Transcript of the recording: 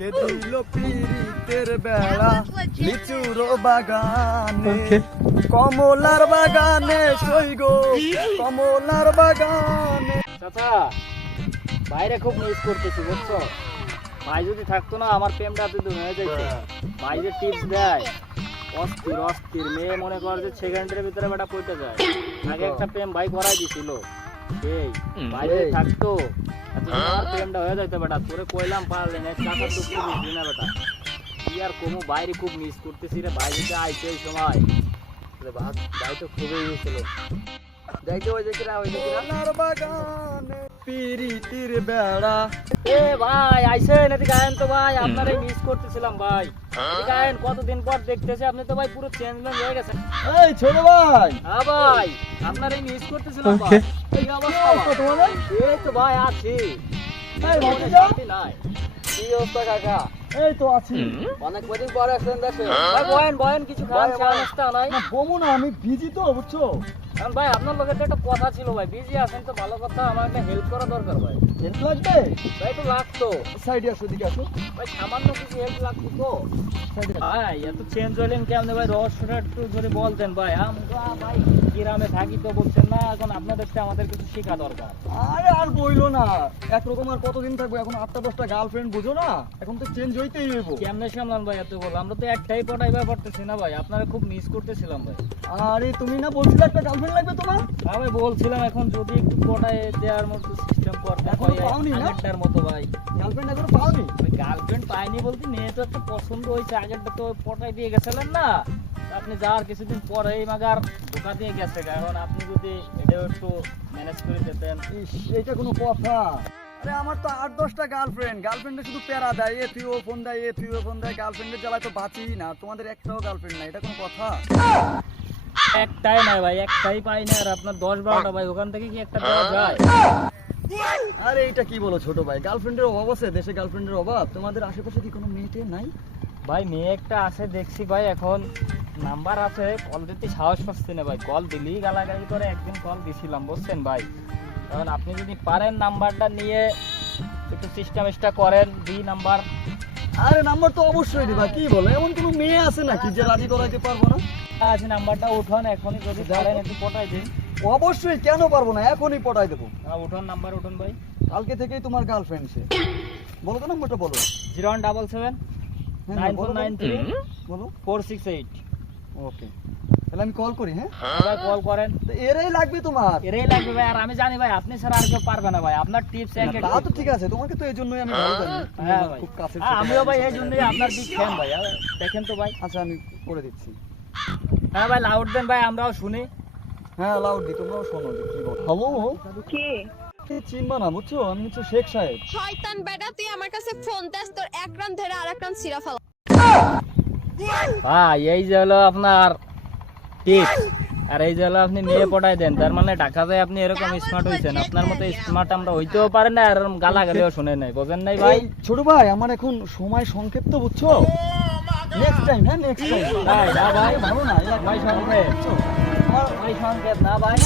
কে দিল পীরিতের বেড়া লিচুর বাগানে কমলার বাগানে সইগো কমলার বাগানে। চাচা বাইরে খুব মিস করতেছি বুঝছো, ভাই যদি থাকতো না আমার প্রেমটা এতদিন হয়ে যেত। ভাই যে টিপস দেয় অস্থির অস্থির, মেয়ে মনে কর যে সেকেন্ডের ভিতরে বেটা পড়তে যায়। আগে একটা প্রেম ভাই করাই দিছিল, এই ভাই যদি থাকতো এতদিন আমার প্রেমটা হয়ে যেত বেটা। তোরে কইলাম পারলে না, চাচার দুঃখ বুঝলি না বেটা। কি আর কমু, বাইরে খুব মিস করতেছি রে। ভাই যদি আইছে এই সময় ভাই তো খুবই ছিল দেখতে ওই যে কিরা কমলার বাগানে পীরিতের বেড়া। এ ভাই আইছেন এদিকে আয়েন তো ভাই, আপনারাই মিস করতেছিলাম ভাই। এদিকে আয়েন, কতদিন পর দেখতেছি আপনি তো ভাই পুরো চেঞ্জমেন্ট হয়ে গেছেন। এই ছোট ভাই, হ্যাঁ ভাই আপনারাই মিস করতেছিলাম ভাই। এই অবস্থা ভাই। এই তো ভাই আছি, এই ভাতিজা? নাই কি অবস্থা কাকা? এই তো আছি। অনেক কদিন পরে আসলেন দেশে ভাই। বয়েন বয়েন, কিছু খান, চা নাস্তা নাই? না বমু না, আমি বিজি তো বুঝছো। কারণ ভাই আপনার লোকের তো একটা কথা ছিল ভাই, বিজি আছেন তো ভালো কথা, আমার একটা হেল্প করা দরকার ভাই। হেল্প লাগবে? ভাই তো লাগতো সাইডে আসো, দিকে আসো। ভাই, সামান্য কিছু হেল্প লাগতো তো। সাইডে ভাই এত চেঞ্জ হলেন কেমনে ভাই, রহস্যটা একটু যদি বলতেন ভাই। আমরা ভাই গ্রামে থাকি তো বলছেন না, এখন আপনাদের থেকে আমাদের কিছু শেখা দরকার। আরে আর বইলো না, একরকম আর কতদিন থাকবো? এখন 8টা 10টা গার্লফ্রেন্ড বুঝো না, এখন তো চেঞ্জ হইতেই হইব। কেমনে সামলান ভাই এত বল? আমরা তো একটাই পটাইবার পারতেছি না ভাই, আপনারা খুব মিস করতেছিলাম ভাই। আরে তুমি না বলছিলে একটা গার্লফ্রেন্ড লাগবে তোমার? হ্যাঁ ভাই বলছিলাম, এখন যদি একটু পটাই দেওয়ার মতো সিস্টেম করতে এখনো হয় পাওনি না? আগেরটার মতো ভাই। গার্লফ্রেন্ড এখনো পাওনি? গার্লফ্রেন্ড পাইনি বলতে মেয়ে তো একটা পছন্দ হয়েছে, আগেরটা তো পটাই দিয়ে গেছিলেন না। আপনি যাওয়ার কিছুদিন পরে এই মাগার ধোকা দিয়ে গেছে। এখন আপনি যদি এটাও একটু ম্যানেজ করে দিতেন। ইস, এইটা কোনো কথা? আরে আমার তো 8-10টা গার্লফ্রেন্ড, গার্লফ্রেন্ডে শুধু প্যারা দেয়, এ তুইও ফোন দেয়, এ তুইও ফোন দেয়, গার্লফ্রেন্ডের জ্বালায় তো বাঁচি না। তোমাদের একটাও গার্লফ্রেন্ড নাই, এটা কোনো কথা? একটাই না ভাই, একটাই পাই না। আর আপনার 10-12টা ভাই, ওখান থেকে কি একটা দেওয়া যায়? আরে এটা কি বলো ছোট ভাই, গার্লফ্রেন্ডের অভাব আছে দেশে? গার্লফ্রেন্ডের অভাব? তোমাদের আশেপাশে কি কোনো মেয়েটে নাই? ভাই মেয়ে একটা আছে দেখছি ভাই, এখন নাম্বার আছে, কল দিতে সাহস পাচ্ছি না ভাই। কল দিলেই গালাগালি করে। একদিন কল দিছিলাম বুঝছেন ভাই। এখন আপনি যদি পারেন নাম্বারটা নিয়ে একটু সিস্টেমটা করেন, দিই নাম্বার। আরে নাম্বার তো অবশ্যই দিবা, কি বলো? এমন কোনো মেয়ে আছে নাকি যে রাজি করাইতে পারবো না? আছে নাম্বারটা উঠান, এখনই যদি পারেন একটু পটাই দিন। অবশ্যই, কেন পারবো না, এখনই পটাই দেবো। উঠান নাম্বার, উঠান ভাই। কালকে থেকেই তোমার গার্লফ্রেন্ড সে। বলো তো নাম্বারটা, বলো। 01779 হ্যাঁ, বলো, বলো। 9493 বলো। 468। ওকে, তাহলে আমি কল করি। হ্যাঁ ভাই কল করেন। তো এরাই লাগবে তোমার? এরাই লাগবে ভাই। আর আমি জানি ভাই আপনি ছাড়া আর কেউ পারবে না ভাই, আপনার টিপস এক এক। তা তো ঠিক আছে, তোমাকে তো এই জন্যই আমি ভালো জানি, তুমি হ্যাঁ আমার ভাই, খুব কাছের হ্যাঁ ছোট আমিও ভাই ভাই। এই জন্যই আপনার বিগ ফ্যান ভাই। দেখেন তো ভাই। আচ্ছা আমি করে দিচ্ছি। হ্যাঁ ভাই লাউড দেন ভাই, আমরাও শুনি। হ্যাঁ লাউড দি, তোমরাও শোনো যে কি বল। হ্যালো, কে? চিনবা না বুঝছো, আমি হচ্ছে শেখ সাহেব। শয়তান বেটা, তুই আমার কাছে ফোন দেস, তোর এক রান ধরে আরেক রান ছিঁড়া ফেলা। ভাই এই যে হলো আপনার টিপস, আর এই যে হলো আপনি মেয়ে পটাই দেন, তার মানে ঢাকা যায় আপনি এরকম স্মার্ট হয়েছেন। আপনার মতো স্মার্ট আমরা হইতেও পারে না, আর গালাগালিও শুনে নাই, বোঝেন নাই ভাই। এই ছোট ভাই, আমার এখন সময় সংক্ষেপ তো বুঝছো। নেক্সট টাইম, হ্যাঁ নেক্সট টাইম। ভাই না ভাই, ভালো না, ভাই সংক্ষেপ, আমার ভাই সংক্ষেপ না ভাই।